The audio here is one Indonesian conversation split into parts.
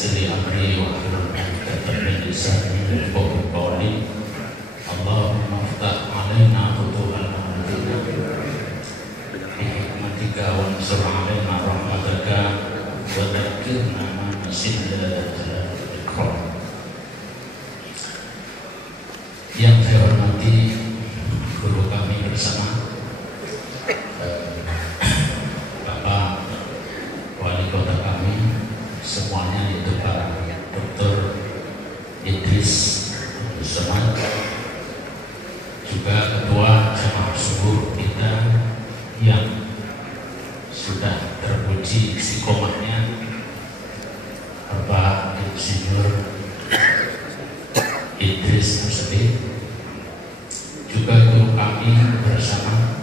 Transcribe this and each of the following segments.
ويسر لي أمري واحلل عقدة من لساني يفقهوا قولي اللهم افتح علينا فتوح المعرفة بحكمتك وانصر علينا رحمتك وذكرنا ما نسينا الذكر. Yang saya hormati guru kami bersama Bapak Wali Kota kami semuanya, yaitu Pak Dr. Idris Usman, juga Ketua Jamaah Subuh kita yang sudah terpuji istiqomahnya, Bapak Insinyur Idris Muslim, juga guru kami bersama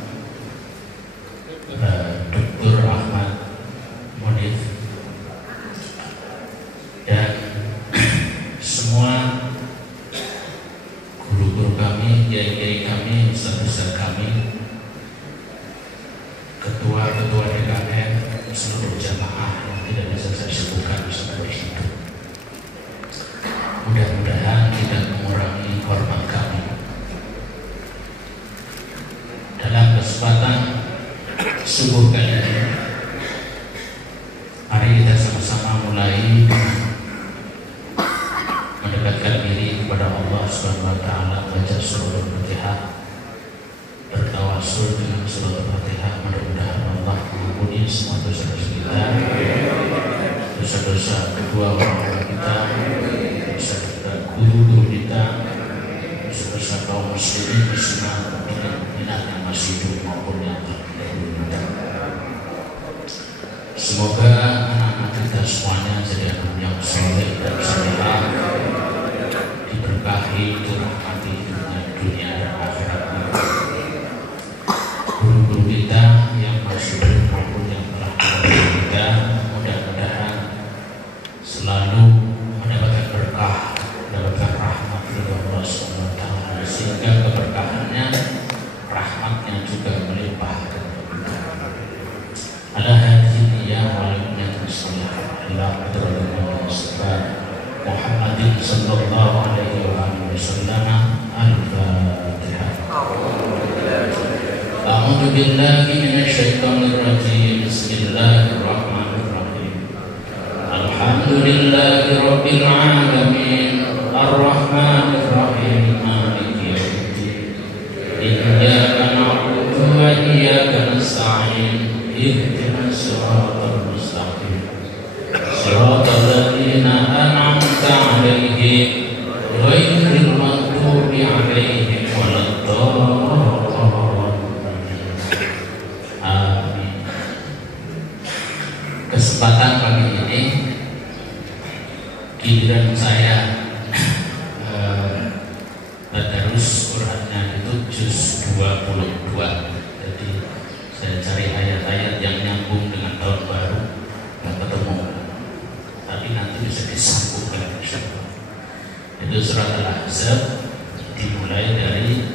Dr. Ahmad Monif, dan semua guru-guru kami, kiai-kiai kami, ustaz-ustaz kami, ketua-ketua DKM, seluruh jamaah yang tidak bisa saya sebutkan sebagai itu. Mudah-mudahan tidak mengurangi hormat kami. Dalam kesempatan subuh kali ini, mari kita sama-sama mulai mendekatkan diri kepada Allah Subhanahu wa taala, baca surah Al-Fatihah, bertawasul dengan surah Al-Fatihah. Mudah-mudahan Allah mengampuni semua dosa-dosa kita, dosa-dosa kedua orang tua kita, dosa-dosa guru-guru kita, dosa-dosa kaum muslimin Islam yang masih hidup maupun yang terlahir. Semoga anak-anak kita semuanya jadi anak yang soleh dan salehah, diberkahi, dirahmati dunia dan akhirat. Guru-guru kita yang masih hidup maupun yang telah meninggal kita, mudah-mudahan selalu mendapatkan berkah, mendapatkan rahmat dari Allah SWT, sehingga keberkahannya, rahmatnya juga melimpah dan berlimpah. Ala hadhihi ya waliyyatan salihah ila hadratil Mustafa Muhammadin sallallahu alaihi wa sallam. Al-Fatihah. A'udzu billahi minasyaitonir rajim. Bismillahirrahmanirrahim. Alhamdulillahi rabbil alamin. Ar-Rahmanir Rahim. Maliki yaumiddin. Iyyaka na'budu wa iyyaka nasta'in. Ihdinas siratal mustaqim. Siratal ladzina an'amta 'alaihim ghairil maghdubi 'alaihim waladdallin. Amin. Kesempatan pagi ini giliran saya tadarus Qur'annya itu juz 22. Jadi saya cari ayat-ayat yang nyambung dengan tahun baru, nggak ketemu, tapi nanti bisa disambungkan insyaallah. Itu surat Al-Ahzab, dimulai dari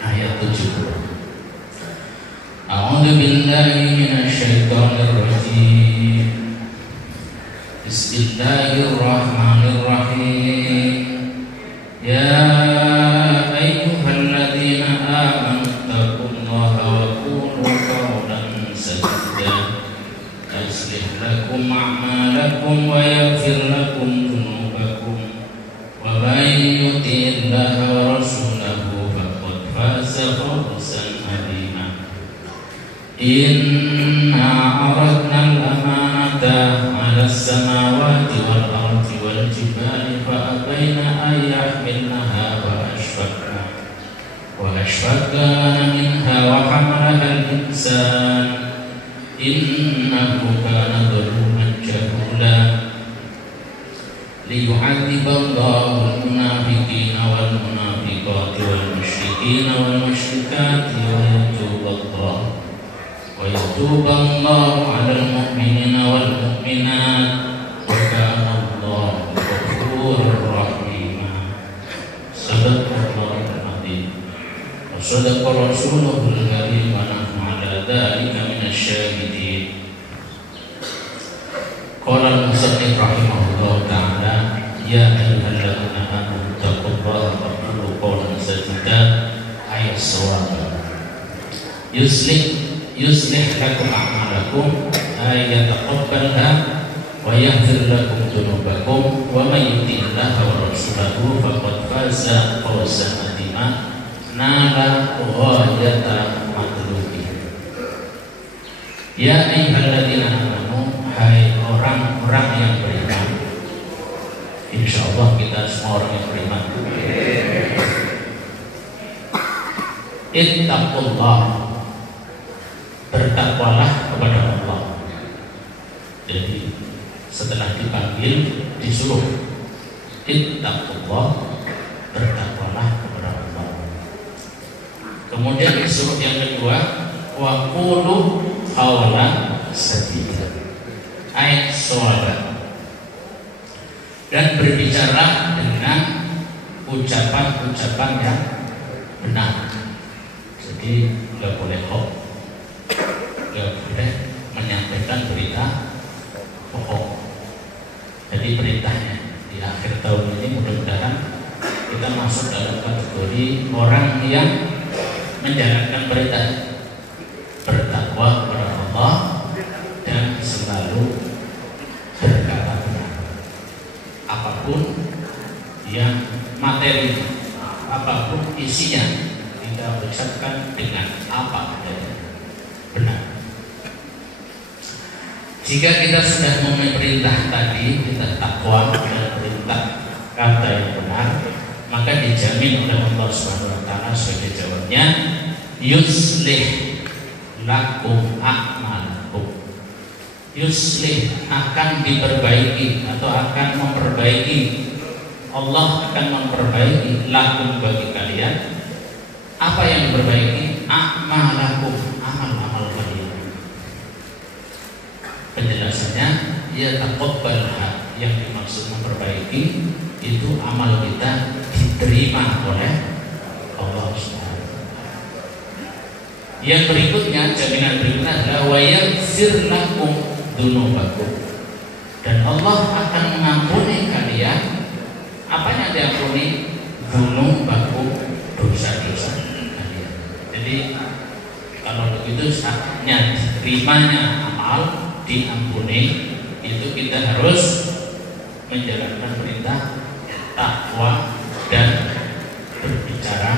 ayat 70. A'udzu billahi minasyaitonir rajim. Bismillahirrahmanirrahim. Ya ayyuhalladzina amanu taqullaha wa qulu qawlan sadida yuslih lakum a'malakum wa yaghfir lakum dhunubakum wa man yuti'illaha wa rasulahu faqad faza fawzan 'azima. Inna 'aradna al-amanata 'ala as-samawati wal ardi wal jibali fa abayna an yahmilnaha wa ashfaqna minha wa hamalaha al-insan innahu kana zaluman jahula. Liyu'adziballahu al-munafiqina wal munafiqati wal musyrikina wal musyrikati wa yatuballahu 'alal mu'minina wal mu'minat wa kana Allahu ghafurur rahima. Sadaqallahul azim wa sadaqa rasuluhul karim wa nahnu 'ala dzalika minasy syahidin. Qala al-musannif rahimahullah ya ayyuhalladzina amanu taqullaha wa qulu qawlan sadida ayat shawab. Yuslih lakum a'malakum yataqabbalha wa yaghfir lakum dzunubakum wa may yuti'illaha wa rasulahu faqad faza fawzan 'azima nala ghayata matlubi. Ya ayyuhalladzina amanu, hai orang-orang yang beriman. Insyaallah kita semua orang yang beriman. Ittaqullah, bertakwalah kepada Allah. Jadi setelah dipanggil disuruh ittaqullah, bertakwalah kepada Allah. Kemudian disuruh yang kedua wa qulu qawlan sadida, ayat shawab, dan berbicara dengan ucapan-ucapan yang benar. Jadi nggak boleh hoax, nggak boleh menyampaikan berita bohong. Jadi beritanya di akhir tahun ini mudah-mudahan kita masuk dalam kategori orang yang menjalankan berita, bertakwa kepada Allah dan selalu berkata benar. Apapun yang materi, apapun isinya, kita ucapkan dengan apa adanya, benar. Jika kita sudah memenuhi perintah tadi, kita takwa dan perintah kata yang benar, maka dijamin oleh Allah Subhanahu wa taala sebagai jawabnya, yuslih lakum a'malakum. Yuslih akan diperbaiki atau akan memperbaiki. Allah akan memperbaiki lakum bagi kalian. Apa yang diperbaiki? A'malakum, amal-amal kalian. Penjelasannya, ya taqabbalha, yang dimaksud memperbaiki itu amal kita diterima oleh Allah Subhanahu wa taala. Yang berikutnya, jaminan berikutnya adalah wa yaghfir lakum dzunubakum, dan Allah akan mengampuni kalian. Apa yang diampuni? Dzunubakum, dosa-dosa kalian. Jadi kalau begitu saatnya diterimanya amal, diampuni, itu kita harus menjalankan perintah takwa dan berbicara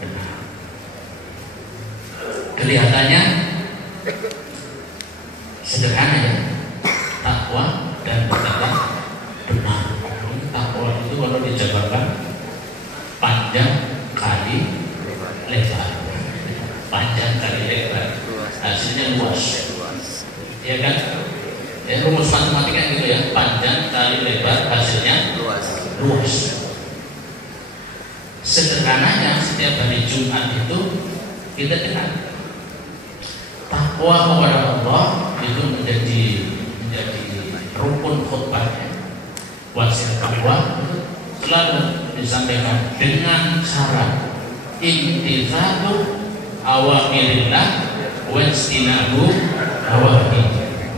benar. Kelihatannya sederhana ya, takwa dan berkata benar. Takwa itu kalau dijabarkan panjang kali lebar, panjang kali lebar, hasilnya luas. Ya kan? Ya, rumus matematika gitu ya, panjang kali lebar hasilnya luas. Sederhananya setiap hari Jumat itu kita dengar takwa kepada Allah itu menjadi rukun khutbahnya. Wasiat takwa selalu disampaikan dengan cara imtithalu awamirillah wa istinabu nawahi,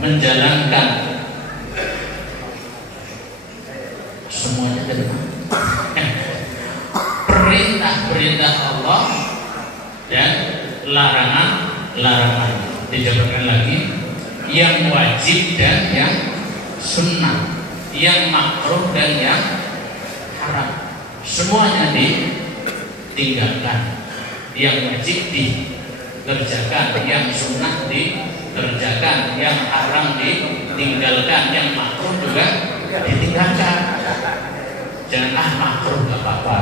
menjalankan semuanya dari perintah-perintah Allah dan larangan-larangan. Dijabarkan lagi yang wajib dan yang sunnah, yang makruh dan yang haram, semuanya ditinggalkan. Yang wajib dikerjakan, yang sunnah dikerjakan, yang haram ditinggalkan, yang makruh juga ditinggalkan. Jangan makruh gak apa-apa,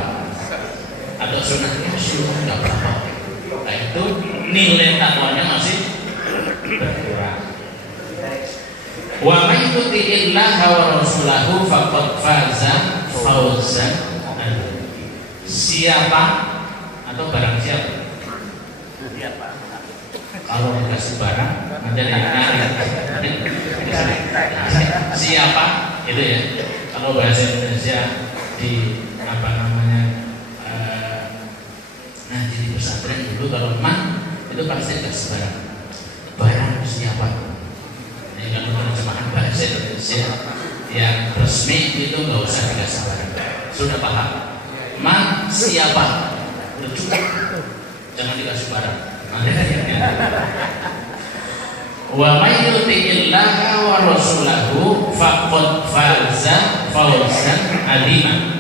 atau sunnahnya sunnah gak apa-apa. Nah itu nilai takwanya masih berkurang. Wa may yuti'illaha wa rasulahu faqad faza fawzan. Siapa atau barang siapa? Kalau dikasih barang ada yang narik. Siapa itu ya? Kalau bahasa Indonesia di apa namanya ngaji di pesantren dulu, kalau man itu pasti dikasih barang. Barang siapa? Ini kan terjemahan bahasa Indonesia yang resmi itu nggak usah dikasih barang. Sudah paham? Man siapa? Cukup, jangan dikasih barang. Wa may yuti'illaha wa rasulahu faqad faza fawzan 'azima.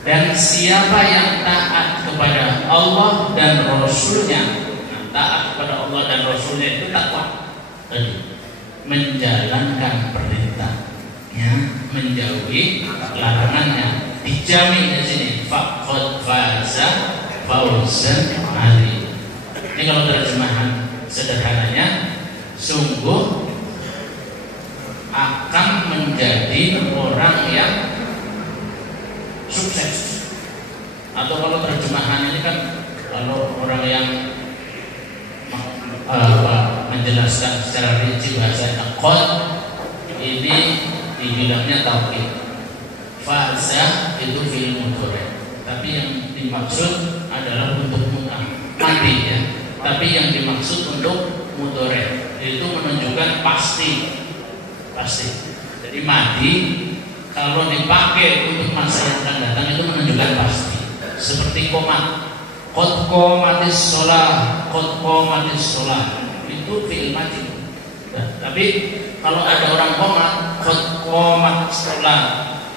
Dan siapa yang taat kepada Allah dan Rasulnya, taat kepada Allah dan Rasulnya itu takwa, menjalankan perintahnya, menjauhi larangannya, dijamin di sini faqad faza fawzan 'azima. Ini kalau terjemahan sederhananya, sungguh akan menjadi orang yang sukses. Atau kalau terjemahan ini kan, kalau orang yang menjelaskan secara rinci bahasa qad, ini dibilangnya tauhid. Faza itu fi'il mudhari, tapi yang dimaksud adalah untuk mati ya. Tapi yang dimaksud untuk mudhari itu menunjukkan pasti. Jadi mati kalau dipakai untuk masa yang akan datang itu menunjukkan pasti. Seperti qomat, qad qomatis shalah, itu fi'il mati. Tapi kalau ada orang qomat, qad qomatis shalah,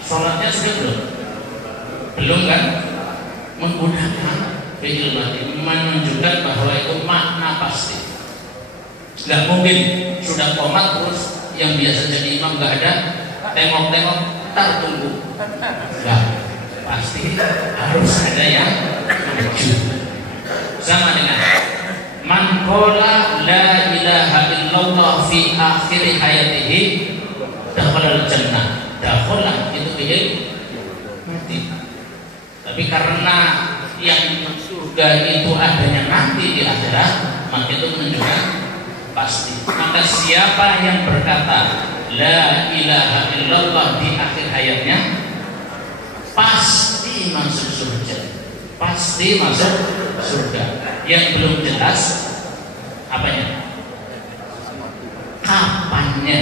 sholatnya sudah belum kan? Menggunakan fi'il mati menunjukkan bahwa itu makna pasti. Nggak mungkin sudah qomat terus yang biasa jadi imam nggak ada, tengok-tengok, tar tunggu. Nggak, pasti harus ada yang maju. Sama dengan man qala la ilaha illallah fi akhir hayatihi dakhala al-jannah. Dakhala itu fi'il mati. Tapi karena yang surga itu adanya nanti di akhirat, maka itu menunjukkan pasti. Maka siapa yang berkata la ilaha illallah di akhir hayatnya, pasti masuk surga. Pasti masuk surga. Yang belum jelas apanya? Kapannya?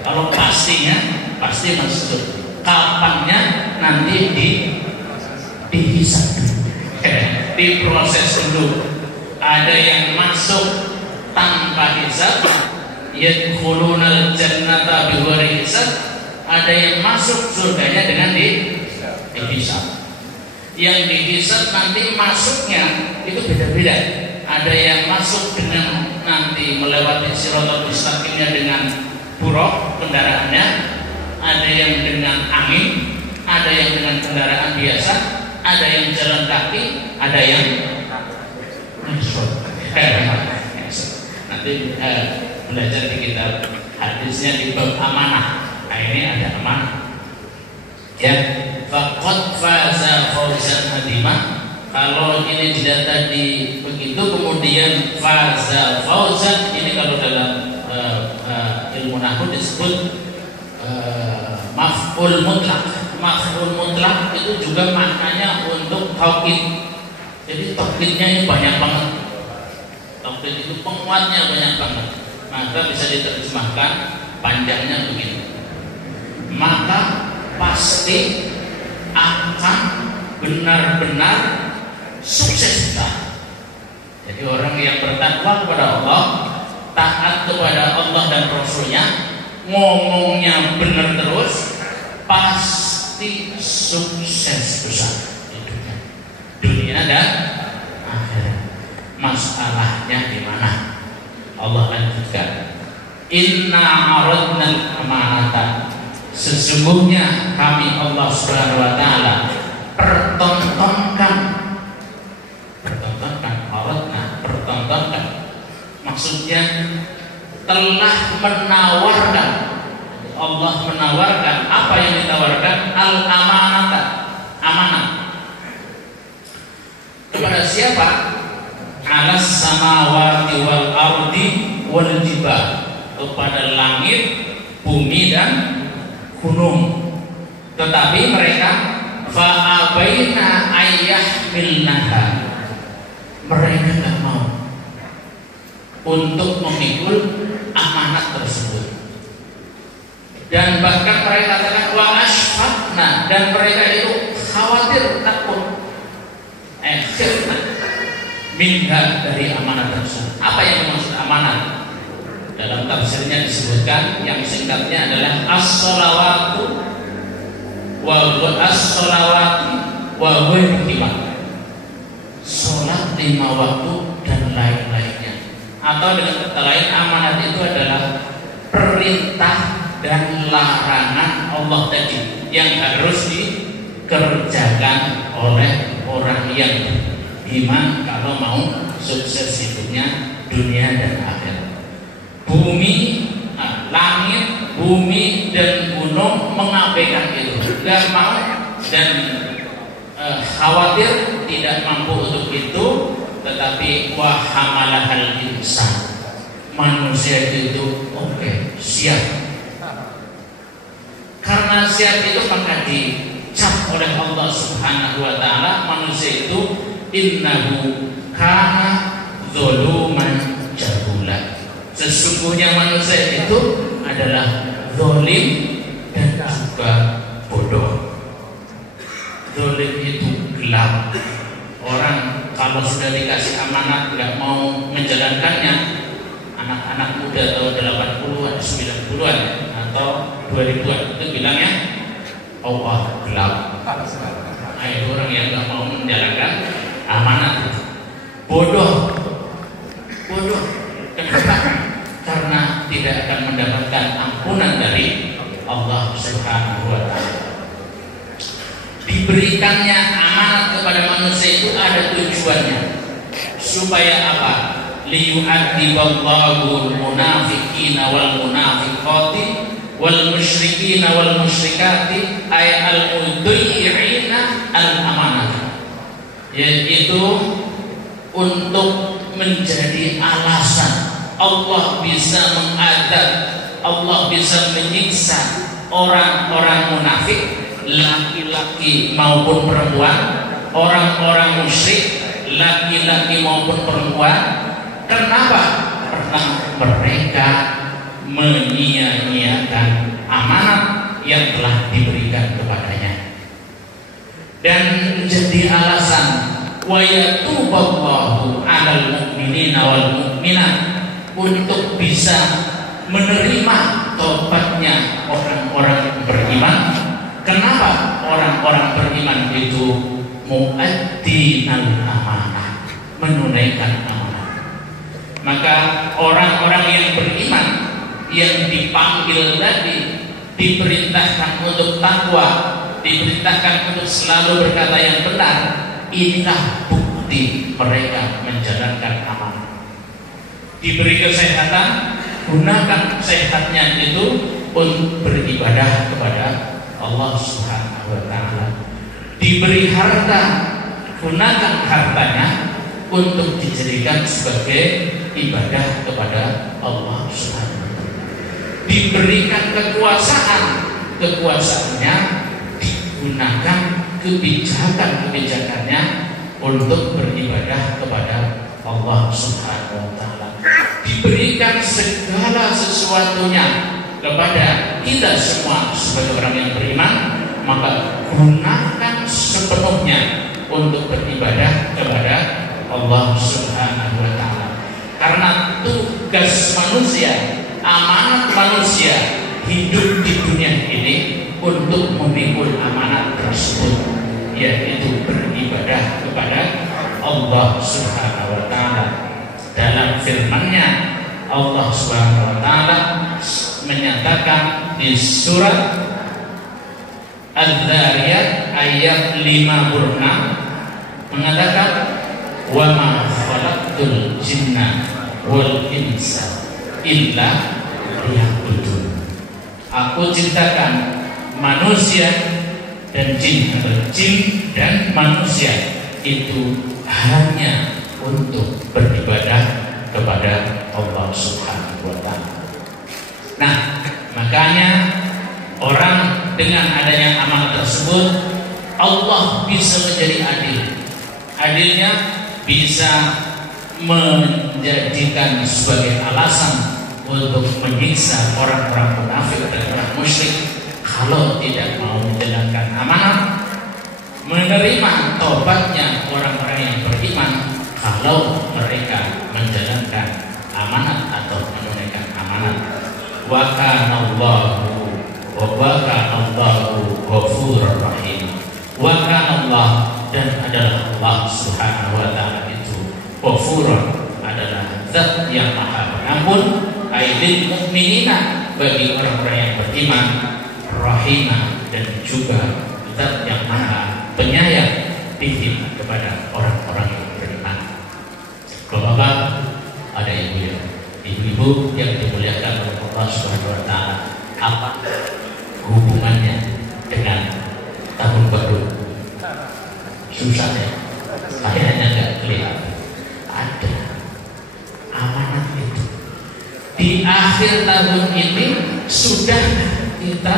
Kalau pastinya pasti masuk surga. Kapannya nanti dihisab, diproses dulu. Ada yang masuk tanpa hisab, yadkhulunal jannata bighairi hisab. Ada yang masuk surganya dengan dihisab. Yang dihisab nanti masuknya itu beda-beda. Ada yang masuk dengan nanti melewati siratal mustaqimnya dengan buruk kendaraannya, ada yang dengan angin, ada yang dengan kendaraan biasa, ada yang jalan kaki, ada yang nanti belajar di kitab hadisnya di bab amanah. Nah ini ada amanah ya. Faqad faza fawzan 'azima. Kalau ini tidak tadi begitu, kemudian faza fawzan ini kalau dalam ilmu nahwu disebut maf'ul mutlak. Maf'ul mutlak itu juga maknanya untuk taukid. Jadi taukidnya ini banyak banget. Taukid itu penguatnya banyak banget. Maka bisa diterjemahkan panjangnya begini. Maka pasti akan benar-benar sukses kita. Jadi orang yang bertakwa kepada Allah, taat kepada Allah dan Rasulnya, ngomongnya benar terus, pasti sukses besar hidupnya, dunia dan akhirat. Masalahnya di mana? Allah lanjutkan, inna aradna al-amanata, sesungguhnya kami Allah Subhanahu wa taala pertontonkan, pertontonkan maksudnya telah menawarkan. Allah menawarkan, apa yang ditawarkan? Al-amanata, amanah. Kepada siapa? Alas samawati wal ardi wal jibal, kepada langit, bumi dan gunung. Tetapi mereka fa'abaina ayyahmilnaha, mereka tidak mau untuk memikul amanat tersebut. Dan bahkan mereka katakan wa asfaqna, dan mereka itu khawatir, takut, khifna minha, dari amanat tersebut. Apa yang dimaksud amanat? Dalam tafsirnya disebutkan yang singkatnya adalah as-shalawatu wa as-shalawati wa ghairuha, sholat 5 waktu dan lain-lainnya. Atau dengan kata lain, amanat itu adalah perintah dan larangan Allah tadi yang harus dikerjakan oleh orang yang beriman kalau mau sukses hidupnya dunia dan akhirat. Langit, bumi dan gunung mengabaikan itu, tidak mau dan khawatir tidak mampu untuk itu. Tetapi wa hamalahal insan, manusia itu siap. Karena siap itu maka dicap oleh Allah Subhanahu wa taala, manusia itu innahu kana zaluman jahula. Sesungguhnya manusia itu adalah zalim dan juga bodoh. Zalim itu gelap. Orang kalau sudah dikasih amanat nggak mau menjalankannya, anak-anak muda tahun 80-an, 90-an atau 2000-an itu bilangnya Allah gelap. Nah, itu orang yang nggak mau menjalankan amanat. Bodoh. Kenapa? Karena tidak akan mendapatkan ampunan dari Allah Subhanahu wa taala. Diberikannya amanat kepada manusia itu ada tujuannya. Supaya apa? Liyu'adziballahu al-munafiqina wal munafiqati wal musyrikina wal musyrikati ay al-mudhi'ina al-amanah. Yaitu untuk menjadi alasan Allah bisa mengadab, Allah bisa menyiksa orang-orang munafik, laki-laki maupun perempuan, orang-orang musyrik, laki-laki maupun perempuan. Kenapa? Karena mereka menyia-nyiakan amanat yang telah diberikan kepadanya. Dan menjadi alasan wa yatuballahu 'alal mu'minina wal mu'minat, untuk bisa menerima taubatnya orang-orang beriman. Kenapa? Orang-orang beriman itu mu'addinal amanah, menunaikan amanah. Maka orang-orang yang beriman yang dipanggil tadi diperintahkan untuk takwa, diperintahkan untuk selalu berkata yang benar. Inilah bukti mereka menjalankan amanah. Diberi kesehatan, gunakan sehatnya itu untuk beribadah kepada Allah Subhanahu wa taala. Diberi harta, gunakan hartanya untuk dijadikan sebagai ibadah kepada Allah Subhanahu wa taala. Diberikan kekuasaan, kekuasaannya digunakan kebijakan-kebijakannya untuk beribadah kepada Allah Subhanahu wa taala. Diberikan segala sesuatunya kepada kita semua sebagai orang yang beriman, maka gunakan sepenuhnya untuk beribadah kepada Allah Subhanahu wa taala. Karena tugas manusia, amanat manusia hidup di dunia ini untuk memikul amanat tersebut, yaitu beribadah kepada Allah Subhanahu wa taala. Dalam firman-Nya Allah Subhanahu wa taala menyatakan di surat Al-Dzariyat ayat 56 mengatakan wa ma khalaqtul jinna wal insa illa liya'budun. Aku ciptakan manusia dan jin, atau jin dan manusia itu hanya untuk beribadah kepada Allah Subhanahu wa taala. Nah, makanya orang dengan adanya amanat tersebut, Allah bisa menjadi adil. Adilnya bisa menjadikan sebagai alasan untuk menyiksa orang-orang munafik dan orang musyrik kalau tidak mau menjalankan amanat, menerima tobatnya orang-orang yang beriman kalau mereka menjalankan amanat atau menunaikan amanat. Wa kana Allahu ghafurur rahim. Wa kana Allah, dan adalah Allah Subhanahu wa taala itu ghafurun, adalah zat yang maha pengampun, aidil mukminina, bagi orang-orang yang beriman, rahimah, dan juga zat yang maha penyayang bihim, kepada orang-orang yang beriman. Bapak-bapak, ada ibu-ibu yang dimuliakan oleh Allah Subhanahu wa taala, apa hubungannya dengan tahun baru? Susah ya, kayaknya nggak kelihatan. Ada amanat itu. Di akhir tahun ini sudah kita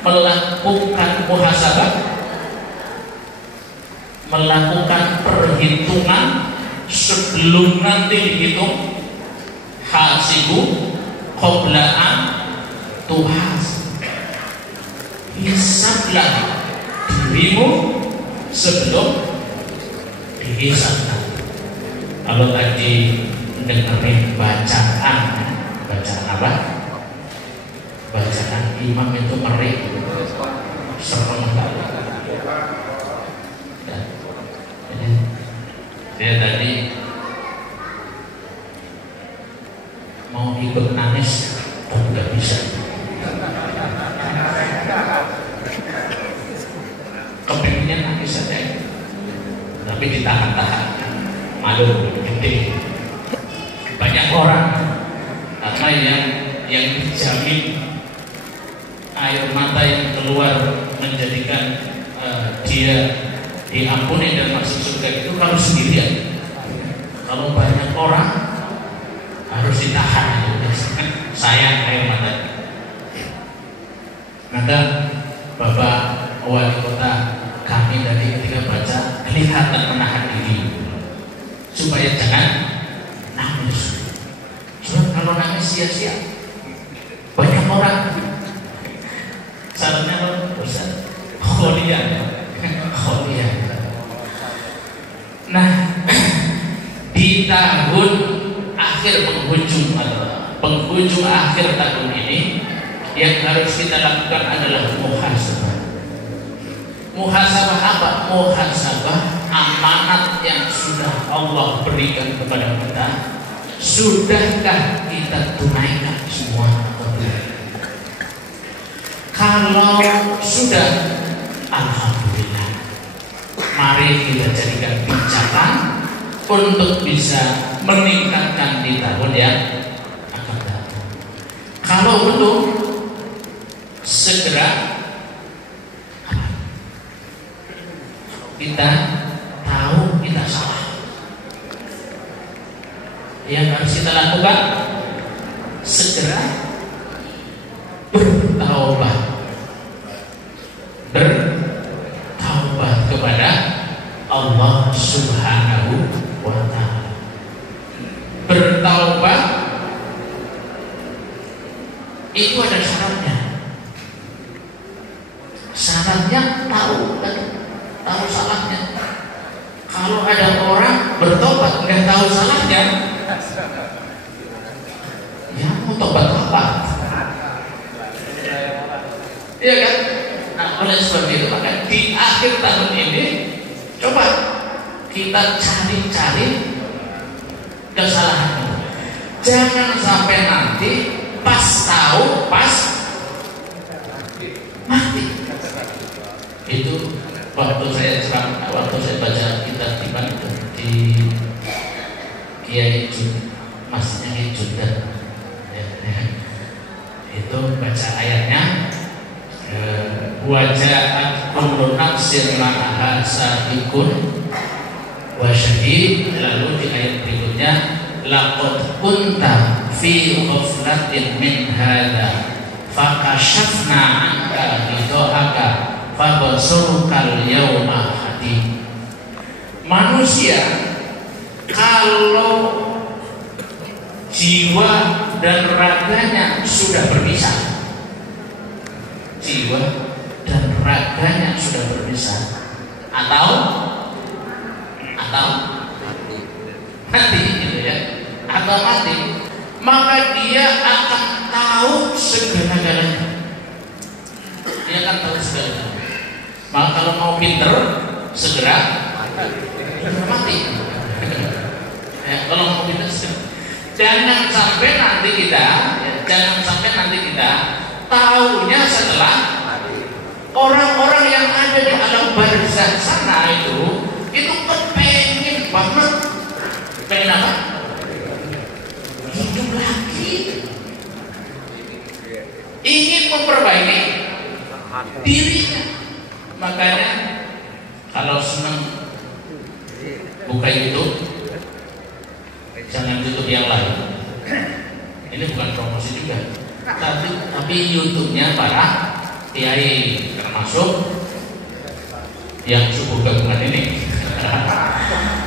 melakukan muhasabah, melakukan perhitungan sebelum nanti dihitung. Hasibu qabla an tuhas, hisablah dirimu sebelum dihisab. Kalau tadi dengerin bacaan apa? Bacaan imam itu ngeri, serem kali. Saya tadi mau ikut nangis tapi nggak bisa. Kepengennya nangis saja, tapi ditahan-tahan, malu gede. Banyak orang karena yang dijamin air mata yang keluar menjadikan dia diampuni dan masuk surga itu kalau sendirian. Kalau banyak orang harus ditahan, sayang air mata. Maka Bapak Wali Kota kami tadi ketika baca kelihatan menahan diri supaya jangan nangis. Sebab kalau nangis sia-sia. Banyak orang sarannya Ustaz kholian. Nah, di tahun akhir penghujung akhir tahun ini yang harus kita lakukan adalah muhasabah. Muhasabah apa? Muhasabah amanat yang sudah Allah berikan kepada kita. Sudahkah kita tunaikan semua? Kalau sudah, alhamdulillah. Mari kita jadikan pijakan untuk bisa meningkatkan di tahun yang akan datang. Kalau belum, segera kita tahu kita salah. Yang harus kita lakukan segera bertaubat kepada Allah Subhanahu wa ta'ala. Bertaubat itu ada syaratnya. Syaratnya tahu salahnya. Kalau ada orang bertobat nggak tahu salahnya, ya mau tobat apa? Iya kan? Nah, oleh sebab itu maka di akhir tahun ini coba kita cari-cari kesalahan itu. Jangan sampai nanti pas tahu pas mati. Itu waktu saya baca kitab di mana itu, di Kiai Masnya Kiai Jundan, itu baca ayatnya waja'at kullu nafsin ma'aha sabiqun wa syahid. Lalu di ayat berikutnya laqad kunta fi ghaflatin min hadza fakashafna 'anka ghita'aka fabasurukal yawma hadid. Manusia kalau jiwa dan raganya sudah berpisah. Jiwa dan raganya sudah berpisah, atau mati gitu ya, atau mati, maka dia akan tahu segala-galanya. Dia akan tahu segala-galanya. Maka kalau mau pinter segera mati. Ya, kalau mau pinter segera. Jangan sampai nanti kita tahunya setelah orang-orang yang ada di alam barzakh sana itu kepengen banget, pengen apa? Hidup lagi, ingin memperbaiki dirinya. Makanya kalau senang buka YouTube, jangan YouTube yang lain. Ini bukan promosi juga, tapi YouTube-nya para kiai, termasuk yang subuh gabungan ini.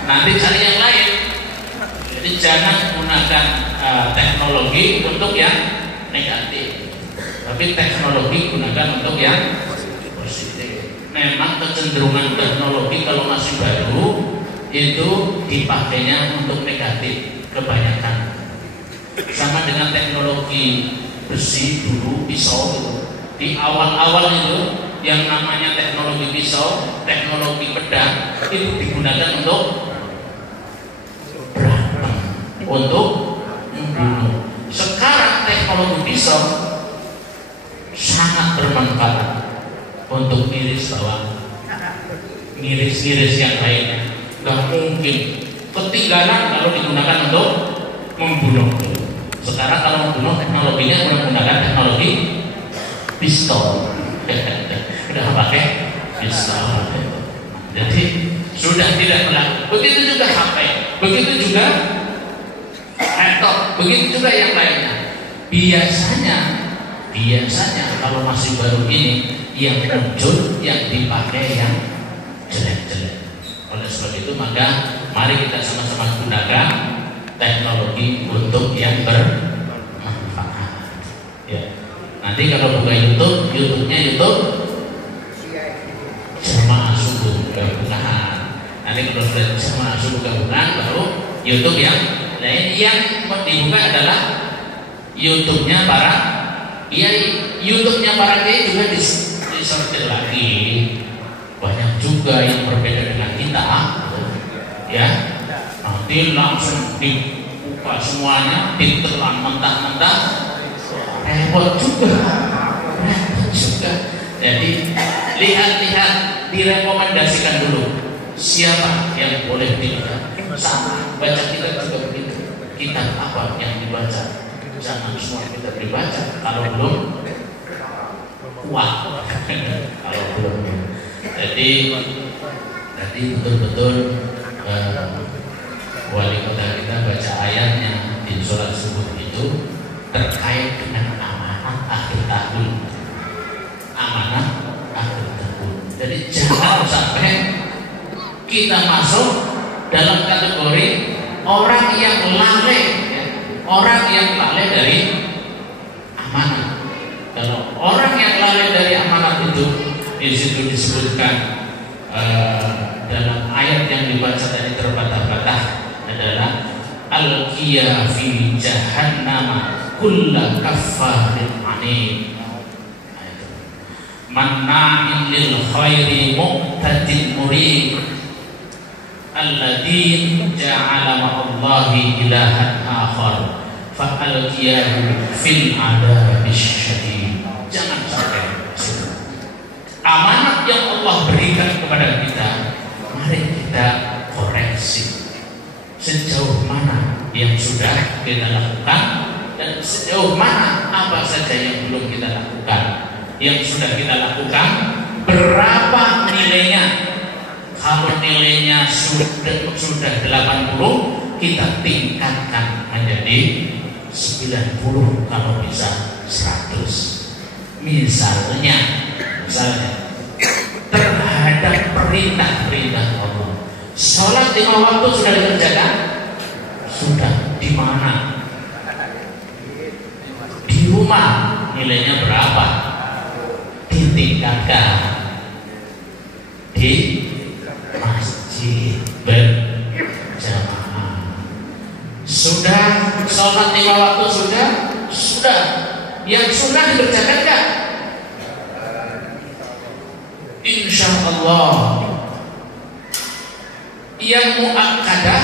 Nanti cari yang lain. Jadi jangan menggunakan teknologi untuk yang negatif, tapi teknologi gunakan untuk yang positif. Memang kecenderungan teknologi kalau masih baru itu dipakainya untuk negatif kebanyakan. Sama dengan teknologi besi dulu, pisau itu. Di awal-awal itu yang namanya teknologi pisau, teknologi pedang itu digunakan untuk berantem, untuk membunuh. Sekarang teknologi pisau sangat bermanfaat untuk ngiris bawang, ngiris-ngiris yang lainnya. Gak mungkin ketinggalan kalau digunakan untuk membunuh. Sekarang kalau membunuh teknologinya menggunakan teknologi pistol. Sudah pakai pistol. Jadi sudah tidak melakukan. Begitu juga HP, begitu juga laptop, begitu juga yang lainnya. Biasanya kalau masih baru ini yang muncul, yang dipakai yang jelek-jelek. Oleh sebab itu maka mari kita sama-sama gunakan teknologi untuk yang bermanfaat. Ya. Nanti kalau buka YouTube-nya YouTube Jamaah Subuh Gabungan. Nanti kalau sudah Jamaah Subuh Gabungan baru YouTube yang lain. Yang dibuka adalah YouTube-nya para kiai. YouTube-nya para kiai juga disortir lagi. Banyak juga yang berbeda dengan kita, ya. Nanti langsung dibuka semuanya, ditelan mentah-mentah, repot juga. Jadi lihat-lihat, direkomendasikan dulu siapa yang boleh dilihat. Sama baca kita juga begitu. Kitab apa yang dibaca? Jangan semua kita dibaca kalau belum kuat. Kalau belum. Jadi betul-betul wali kota kita baca ayatnya di sholat subuh itu terkait dengan amanah akhir tahun. Amanah akhir tahun. Jadi jangan sampai kita masuk dalam kategori orang yang lalai, ya. Orang yang lalai dari amanah. Kalau orang yang lalai dari amanah itu di situ disebutkan dalam ayat yang dibaca tadi terbata-bata adalah al-qiya fi jahannam kulla kaffarin anid, manna'in lil khairi mu'tadin murid, alladzi ja'ala ma'allahi ilahan akhar fa al-qiyahu fil adabis syadid. Jangan sampai amanat yang Allah berikan kepada kita, mari kita koreksi sejauh mana yang sudah kita lakukan dan sejauh mana apa saja yang belum kita lakukan. Yang sudah kita lakukan berapa nilainya? Kalau nilainya sudah 80, kita tingkatkan menjadi 90, kalau bisa 100. Misalnya terhadap perintah-perintah Allah, sholat 5 waktu sudah dikerjakan? Sudah. Di mana? nilainya berapa? Ditingkatkan di masjid berjamaah. Sudah sholat 5 waktu sudah? Sudah. Yang sunnah dikerjakan enggak? Insya Allah. Yang muakkadah,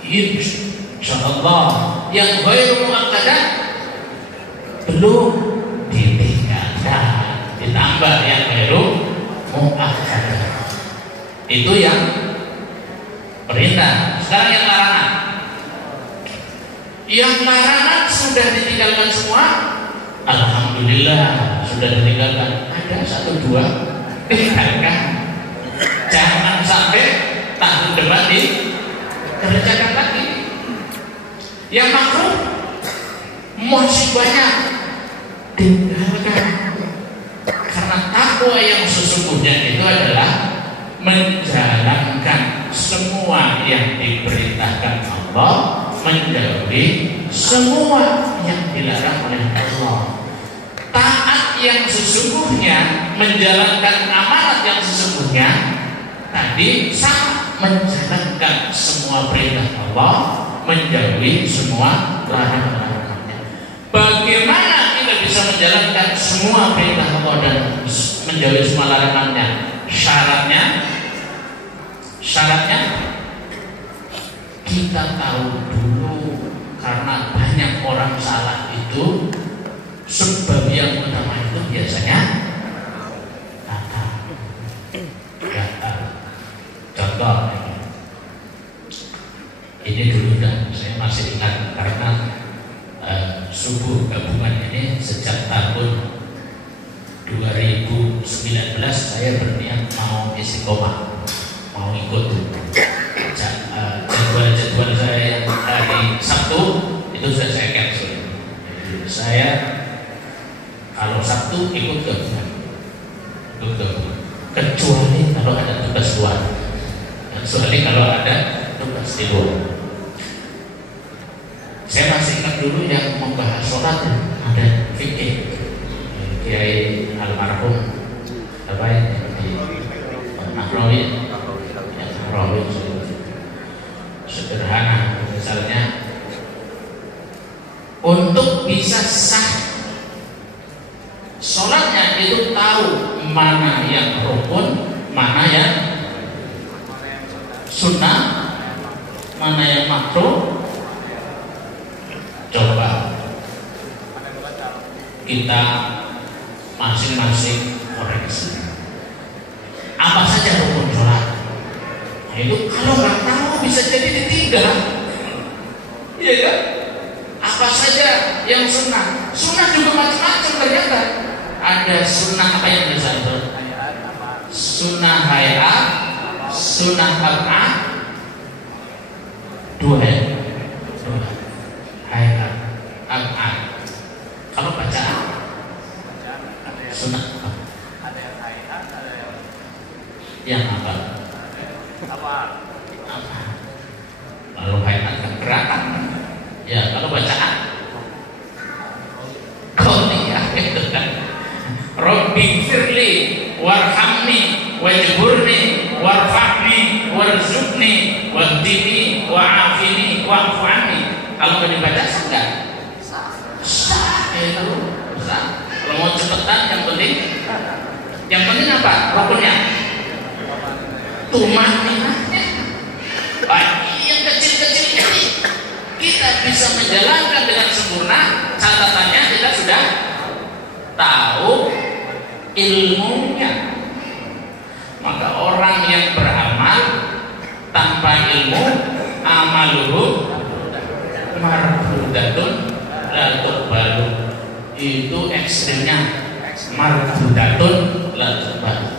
insya Allah. Yang ghairu muakkadah belum ditingkatkan, ditambah yang ghairu muakkadah. Itu yang perintah. Sekarang yang larangan. Yang larangan sudah ditinggalkan semua. Alhamdulillah sudah ditinggalkan. Ada 1-2 tinggalkan. Jangan sampai tahun depan dikerjakan lagi. Yang makruh masih banyak, tinggalkan. Karena takwa yang sesungguhnya itu adalah menjalankan semua yang diperintahkan Allah, menjauhi semua yang dilarang oleh Allah. Taat yang sesungguhnya, menjalankan amanat yang sesungguhnya tadi sama, menjalankan semua perintah Allah, menjauhi semua larangan-larangannya. Bagaimana kita bisa menjalankan semua perintah Allah dan menjauhi semua larangannya? Syaratnya kita tahu dulu, karena banyak orang salah itu sebab yang utama itu biasanya gatal. Contoh ini dulu dah, saya masih ingat karena subuh gabungan ini sejak tahun 2019 saya berniat mau istiqomah, mau ikut jadwal saya yang hari Sabtu itu sudah saya cancel. Saya kalau Sabtu ikut gabungan, kecuali kalau ada tugas luar, kecuali kalau ada tugas di luar. Saya masih ingat dulu yang membahas sholat ada fikih Kiai almarhum apa ya di Nahrawi, sederhana misalnya untuk bisa sah sholatnya itu tahu mana yang rukun, mana yang sunnah, mana yang makruh. Coba kita masing-masing koreksi apa saja rukun sholat. Nah itu kalau nggak tahu bisa jadi ditinggal, iya kan? Apa saja yang sunnah? Sunnah juga macam-macam ternyata. Ada sunnah apa yang biasa itu? Sunnah hayat, sunnah ab'ad, 2 ya? Hayat, ab'ad. Kalau bacaan sunnah ada yang hayat, ada yang apa? Lalu hayat kan gerakan. Ya kalau bacaan qauliyah itu kan. Rabbi firli warhamni wajburni warfa'ni warzuqni wahdini wa'afini wa'fu anni. Kalau nggak dibaca enggak sah itu sah. Kalau mau cepetan yang penting apa? Rukunnya tumaninahnya. Yang kecil-kecil ini kita bisa menjalankan dengan sempurna. Catatannya kita sudah tahu ilmunya. Maka orang yang beramal tanpa ilmu, amaluhu marfudatun la tuqbalu. Itu ekstrimnya, marfudatun la tuqbalu.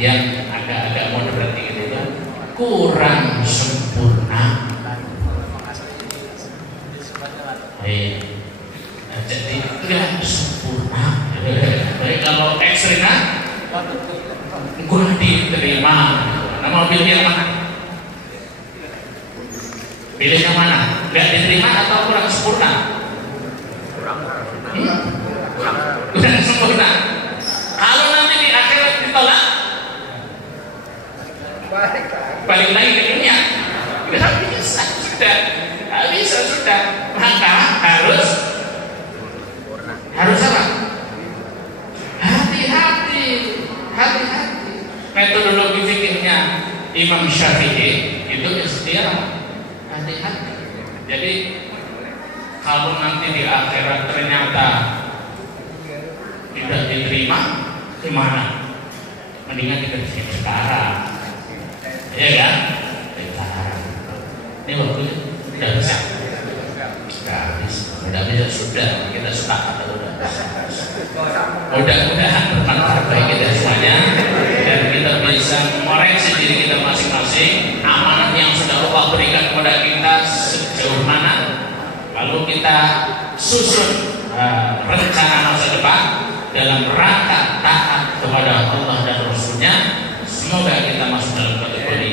Yang agak-agak moderat itu kurang sempurna. Jadi tidak sempurna. Jadi kalau ekstrimnya gua diterima. Nah, mau pilih yang mana? Pilih yang mana? Gak diterima atau kurang sempurna? metodologi fikihnya Imam Syafi'i itu istilah hati-hati. Jadi kalau nanti di akhirat ternyata tidak diterima, gimana? Mendingan kita sekarang, ya kan? Sekarang. Ini waktu tidak bisa. Tidak bisa sudah kita sepakat sudah. Mudah-mudahan bermanfaat bagi kita semuanya dan kita bisa mengoreksi diri kita masing-masing, amanah yang sudah Allah berikan kepada kita sejauh mana, lalu kita susun rencana masa depan dalam rangka taat kepada Allah dan Rasulnya. Semoga kita masuk dalam kategori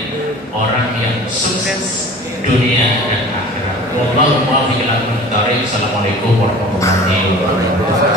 orang yang sukses dunia dan akhirat. Wallahu muwaffiq ila aqwamit thoriq. Assalamualaikum warahmatullahi wabarakatuh.